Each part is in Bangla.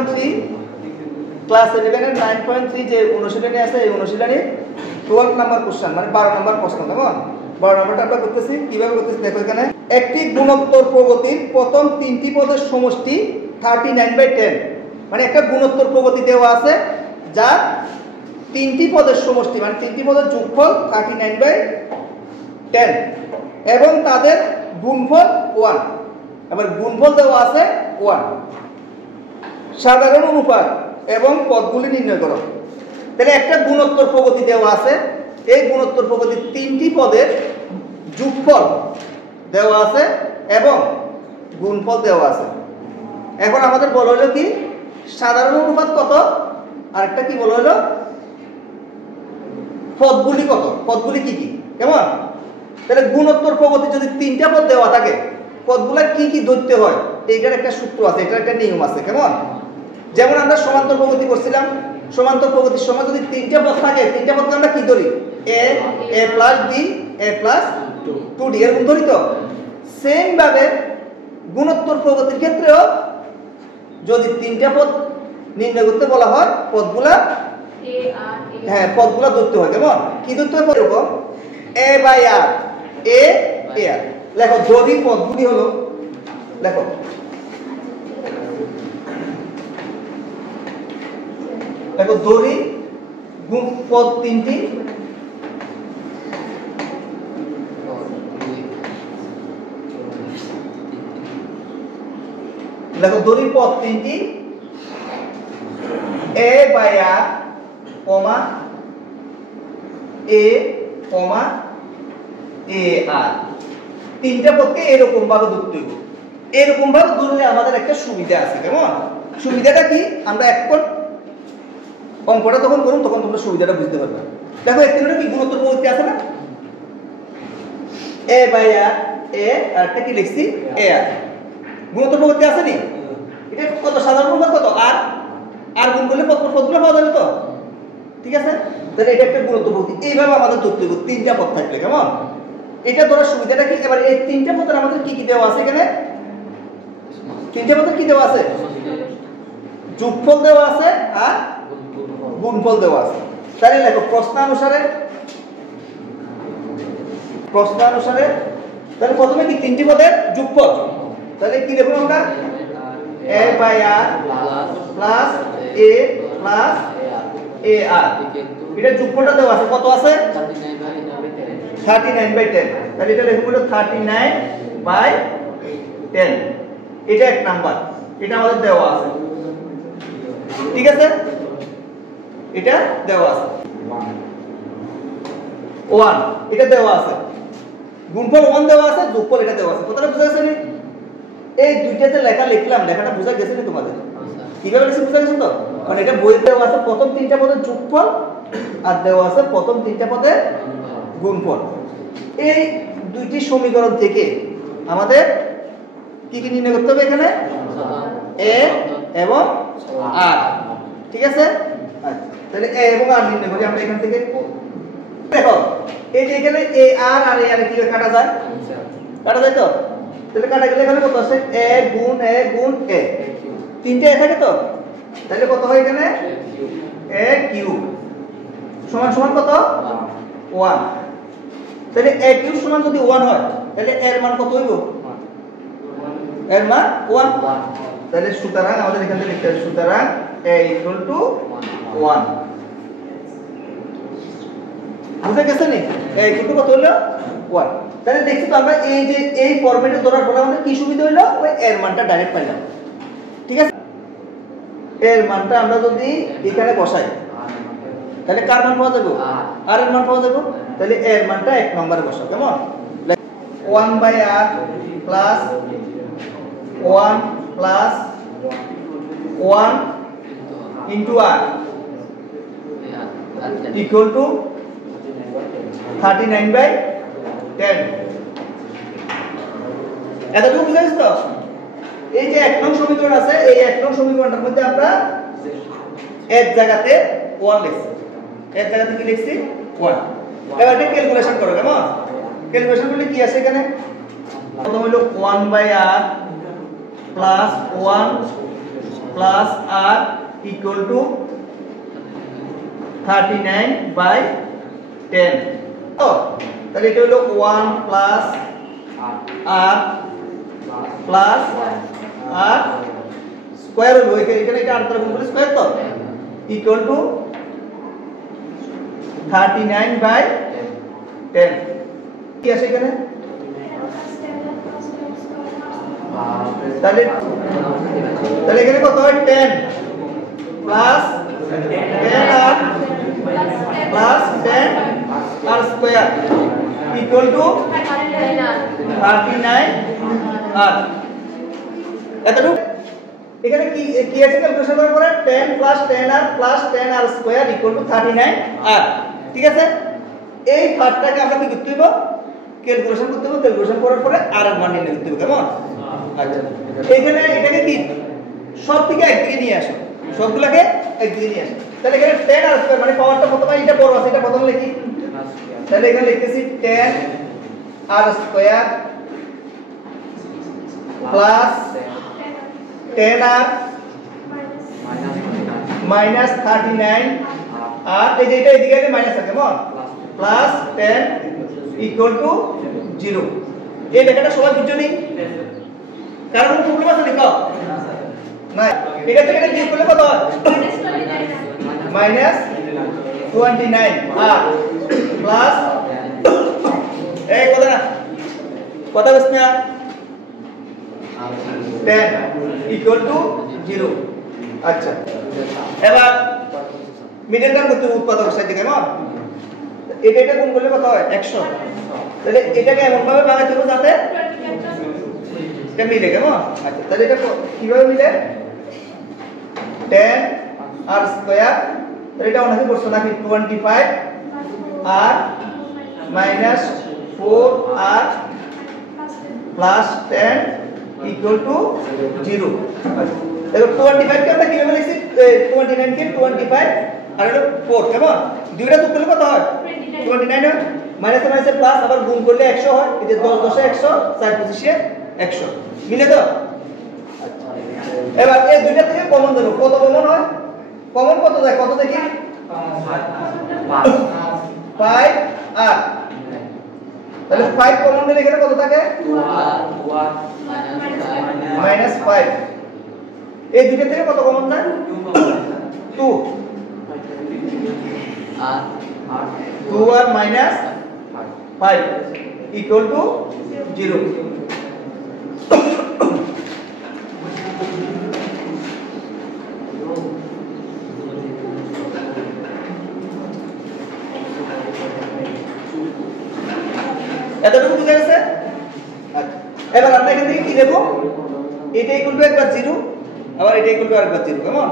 9.3 ক্লাস 11 এর 9.3 যে অনুশীলনী আছে এই অনুশীলনী 12 নাম্বার কোশ্চেন মানে 12 নাম্বার প্রশ্ন কেমন 12 নাম্বারটা আমরা করতেছি কিভাবে করতেছি দেখো এখানে একটি গুণোত্তর প্রগতির প্রথম তিনটি পদের সমষ্টি 39/10 মানে একটা গুণোত্তর প্রগতি দেওয়া আছে যা তিনটি পদের সমষ্টি মানে তিনটি পদের যোগফল 39/10 এবং তাদের গুণফল 1 এবার গুণফল দেওয়া আছে 1 সাধারণ অনুপাত এবং পদগুলি নির্ণয় করো তাহলে একটা গুণোত্তর প্রগতি দেওয়া আছে এই গুণোত্তর প্রগতির তিনটি পদের যোগফল দেওয়া আছে এবং গুণফল দেওয়া আছে এখন আমাদের বলা হলো কি সাধারণ অনুপাত কত আর একটা কি বলা হলো পদগুলি কত পদগুলি কি কি কেমন তাহলে গুণোত্তর প্রগতি যদি তিনটা পদ দেওয়া থাকে পদগুলা কি কি ধরতে হয় এইটার একটা সূত্র আছে এটার একটা নিয়ম আছে কেমন যেমন আমরা সমান্তর প্রগতি করছিলাম সমান্তর প্রগতির সময় যদি তিনটা পদ থাকে তিনটা পদকে আমরা কি ধরি a plus b a plus 2d এর গুণ ধরি তো সেম ভাবে গুণোত্তর প্রগতির ক্ষেত্রেও যদি তিনটা পদ নির্ণয় করতে বলা হয় পদগুলা হ্যাঁ পদগুলা ধরতে হয় কেমন কি ধরতে হয় এরকম a by r a r লেখো যদি পদগুলি হলো লেখো দেখো দড়ি গুণ পদ তিনটি দেখো দড়ি পদ তিনটি a by r comma a comma a r তিনটা পদকে এরকম ভাবে ধরতে হবে এরকম ভাবে ধরলে আমাদের একটা সুবিধা আছে কেমন সুবিধাটা কি আমরা এখন অঙ্কটা যখন করুন তখন তোমরা সুবিধাটা বুঝতে পারবে দেখো এই তিনটা কি গুণোত্তর প্রগতি আছে না a by r a আর একটা কি লিখছি a r গুণোত্তর প্রগতি আছে নি এটা কত সাধারণ অনুপাত কত r r গুণ করলে পদগুলো পাওয়া যাবে তো ঠিক আছে তাহলে এটা একটা গুণোত্তর প্রগতি এইভাবে আমাদের ধরতে হবে তিনটা পদ থাকলে কেমন এটা ধরার সুবিধাটা কি এবার এই তিনটা পদের আমাদের কি কি দেওয়া আছে এখানে তিনটা পদের কি দেওয়া আছে যোগফল দেওয়া আছে আর গুণফল দেওয়া আছে তাহলে লেখো প্রশ্নানুসারে তাহলে প্রথমে কি তিনটি পদের যোগফল তাহলে কি লিখব আমরা a by r plus a plus ar এটা যোগফলটা দেওয়া আছে কত আছে 39/10 তাহলে এটা লিখব 39/10 এটা এক নাম্বার এটা আমাদের দেওয়া আছে ঠিক আছে এটা দেওয়া আছে 1 এটা দেওয়া আছে গুণফল 1 দেওয়া আছে যোগফল এটা দেওয়া আছে কথাটা বুঝা গেছে নি এই দুইটাতে লেখা লিখলাম লেখাটা বুঝা গেছে নি তোমাদের কিভাবে লিখছি বুঝা গেছে তো কারণ এটা বইতে দেওয়া আছে প্রথম তিনটা পদের যোগফল আর দেওয়া আছে প্রথম তিনটা পদের গুণফল এই দুইটি সমীকরণ থেকে আমাদের কি কি নির্ণয় করতে হবে এখানে a এবং r ঠিক আছে আচ্ছা তাহলে a এবং r নির্ণয় করি আমরা এখান থেকে দেখো এই যে এখানে a r R a r কি কাটা যায় তো তাহলে কাটা গেলে এখানে কত আছে a গুণ a তিনটে a থাকে তো তাহলে কত হয় এখানে a কিউব সমান সমান কত 1 তাহলে a কিউব সমান যদি 1 হয় তাহলে এর মান কত হইব এর মান 1 তাহলে সুতরাং আমাদের এখানে লিখতে হবে সুতরাং a = 1 বুঝা গেছে নি a = কত হলো 1 তাহলে দেখছি তো আমরা এই যে এই ফরম্যাটে ধরার পর আমাদের কি সুবিধা হলো ওই এর মানটা ডাইরেক্ট পাইলাম ঠিক আছে এর মানটা আমরা যদি এখানে বসাই তাহলে কার মান পাওয়া যাবে আর এর মান পাওয়া যাবে তাহলে এর মানটা এক নম্বরে বসাও কেমন 1/r plus 1 plus 1 into r equal to 39/10 এতটুকু বুঝা গেছে তো এই যে এক নং সমীকরণ আছে এই এক নং সমীকরণটার মধ্যে আমরা এক জায়গাতে 1 লিখছি এক জায়গাতে কি লিখছি 1 এবার এটা ক্যালকুলেশন করো কেমন ক্যালকুলেশন করলে কি আসে এখানে প্রথম হলো 1/r plus 1 plus r equal to 39/10 তো তাহলে এটা হলো 1 plus r plus r square হলো এখানে এটা আর দ্বারা গুণ করলে স্কয়ার তো ইকুয়াল টু 39/10 কি আছে এখানে তাহলে এখানে কত হয় 10 plus 10 r plus 10 r square equal to 39 r এতটুকু এখানে কি আছে ক্যালকুলেশন করার পরে 10 plus 10 r plus 10 r square equal to 39 r ঠিক আছে এই পার্টটাকে আমরা কি করতে হবে ক্যালকুলেশন করতে হবে ক্যালকুলেশন করার পরে আর এর মান নির্ণয় করতে হবে কেমন আচ্ছা এখানে এটাকে কি সব থেকে একদিকে নিয়ে আসো সবগুলোকে একদিকে নিয়ে আসো তাহলে এখানে 10 আর স্কয়ার মানে পাওয়ারটা প্রথমে এটা বড় আছে এটা প্রথমে লিখি তাহলে এখানে লিখতেছি 10 আর স্কয়ার প্লাস 10 আর মাইনাস 39 আর এই যে এটা এদিকে মাইনাস আছে কেমন প্লাস 10 ইকুয়াল টু 0 এই লেখাটা সবাই বুঝছো নি কারণ কোনো প্রবলেম আছে লিখো না এটা থেকে এটা যোগ করলে কত হয় মাইনাস 29 আর প্লাস এই কত না কত বসছে 10 ইকুয়াল টু 0 আচ্ছা এবার মিডল টার্ম করতে উৎপাদক সাথে কেমন এটা গুণ করলে কত হয় 100 তাহলে এটাকে এমন ভাবে ভাগাতে হবে যাতে এটা মিলে কেমন আচ্ছা তাহলে এটা কিভাবে মিলে 10 আর স্কয়ার তাহলে এটা অনেকে করছো নাকি 25 আর মাইনাস 4 আর প্লাস 10 ইকুয়াল টু 0 আচ্ছা দেখো 25 কে আমরা কিভাবে লিখছি 29 কে 25 আর হলো 4 কেমন দুইটা যোগ করলে কত হয় 29 হয় মাইনাস মাইনাসে প্লাস আবার গুণ করলে 100 হয় এই যে 10 10 এ 100 4 25 এ 100 মিলে তো আচ্ছা এবার এই দুইটা থেকে কমন দেব কত কমন হয় কমন কত যায় কত দেখি 5 আর তাহলে 5 কমন দিলে এখানে কত থাকে 1 মাইনাস 5 এই দুইটা থেকে কত কমন না 2 আর 2 আর মাইনাস 5 ইকুয়াল টু 0 এতটুকু বুঝা গেছে আচ্ছা এবার আমরা এখান থেকে কি দেব এটা ইকুয়াল টু একবার 0 আবার এটা ইকুয়াল টু আরেকবার 0 কেমন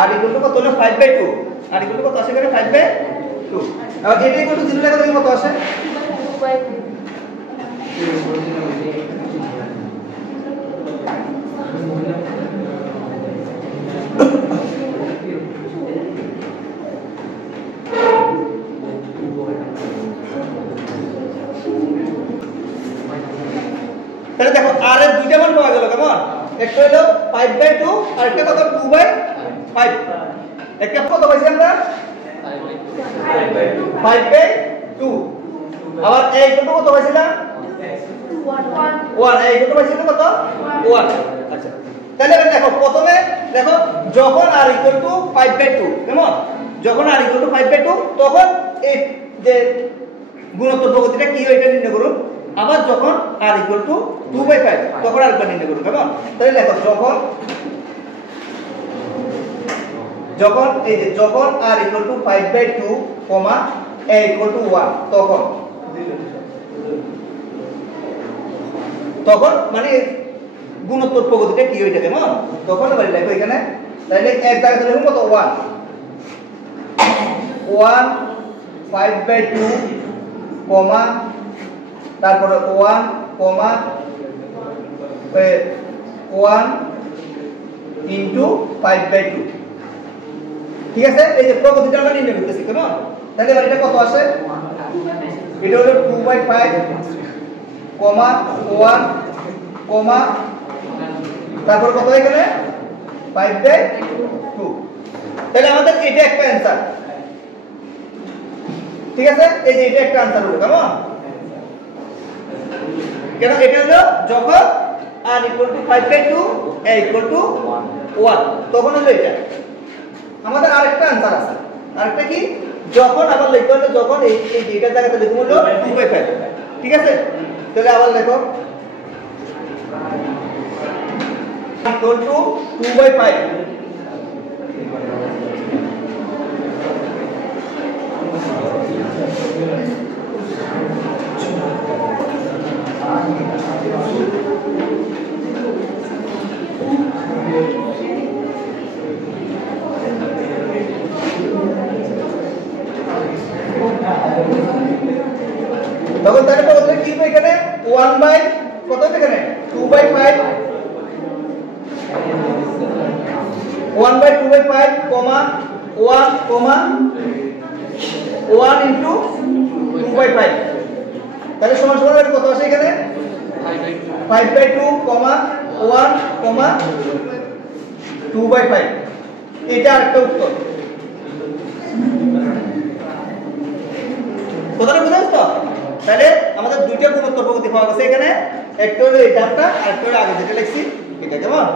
আর ইকুয়াল টু কত হলো 5/2 আর ইকুয়াল টু কত আসে এখানে 5/2 আর এটা ইকুয়াল টু 0 লেখা দেখি কত আসে 2/2 তাহলে দেখো আর এর দুইটা মান পাওয়া গেল কেমন একটা হলো 5/2 আর একটা কত 2/5 একটা কত পাইছি আমরা 5/2 আবার এই কত কত পাইছিলাম 1 এই কত পাইছিলাম কত 1 আচ্ছা তাহলে দেখো প্রথমে দেখো যখন r ইকুয়াল টু 5/2 কেমন যখন r ইকুয়াল টু 5/2 তখন এই যে গুণোত্তর প্রগতিটা কি হয় এটা নির্ণয় করুন আবার যখন r ইকুয়াল টু 2/5 তখন আরেকবার নির্ণয় করুন কেমন তাহলে দেখো যখন এই যে যখন r equal to 5/2 comma a equal to 1 তখন মানে গুণোত্তর প্রগতিটা কি হইছে কেমন তখন এবার দেখো এখানে তাহলে এক জায়গায় লিখুন কত 1 5/2 কমা তারপরে 1 কমা 1 ইনটু 5/2। ঠিক আছে, এই যে প্রগতিটা আমরা নির্ণয় করতেছি কেমন। তাহলে এবার এটা কত আসে, এটা হলো 2/5 কমা 1 কমা তারপর কত এখানে 5/2। তাহলে আমাদের এটা একটা অ্যানসার। ঠিক আছে, এই যে এটা একটা অ্যানসার হলো কেমন। কেন এটা হলো যখন r = 5/2 a = 1 তখন হলো এটা। আমাদের আরেকটা অ্যানসার আছে, আরেকটা কি, যখন আবার লিখতে হলে যখন এই এইটার জায়গাতে লিখব হলো 2/5। ঠিক আছে, তাহলে আবার লেখো = 2/5। তখন তাহলে কত কি হবে এখানে 1 বাই কত হবে এখানে 2/5 1/2/5 কমা 1 কমা 1 ইনটু 2/5। তাহলে সমান সমান কত আসে এখানে 5/2 কমা 1 কমা 2/5। এটা আরেকটা উত্তর। কথাটা বুঝা গেছে তো। তাহলে আমাদের দুইটা গুণোত্তর পদ্ধতি পাওয়া গেছে এখানে, একটা হলো এই ডানটা আর একটা হলো আগে যেটা লিখছি এটা কেমন।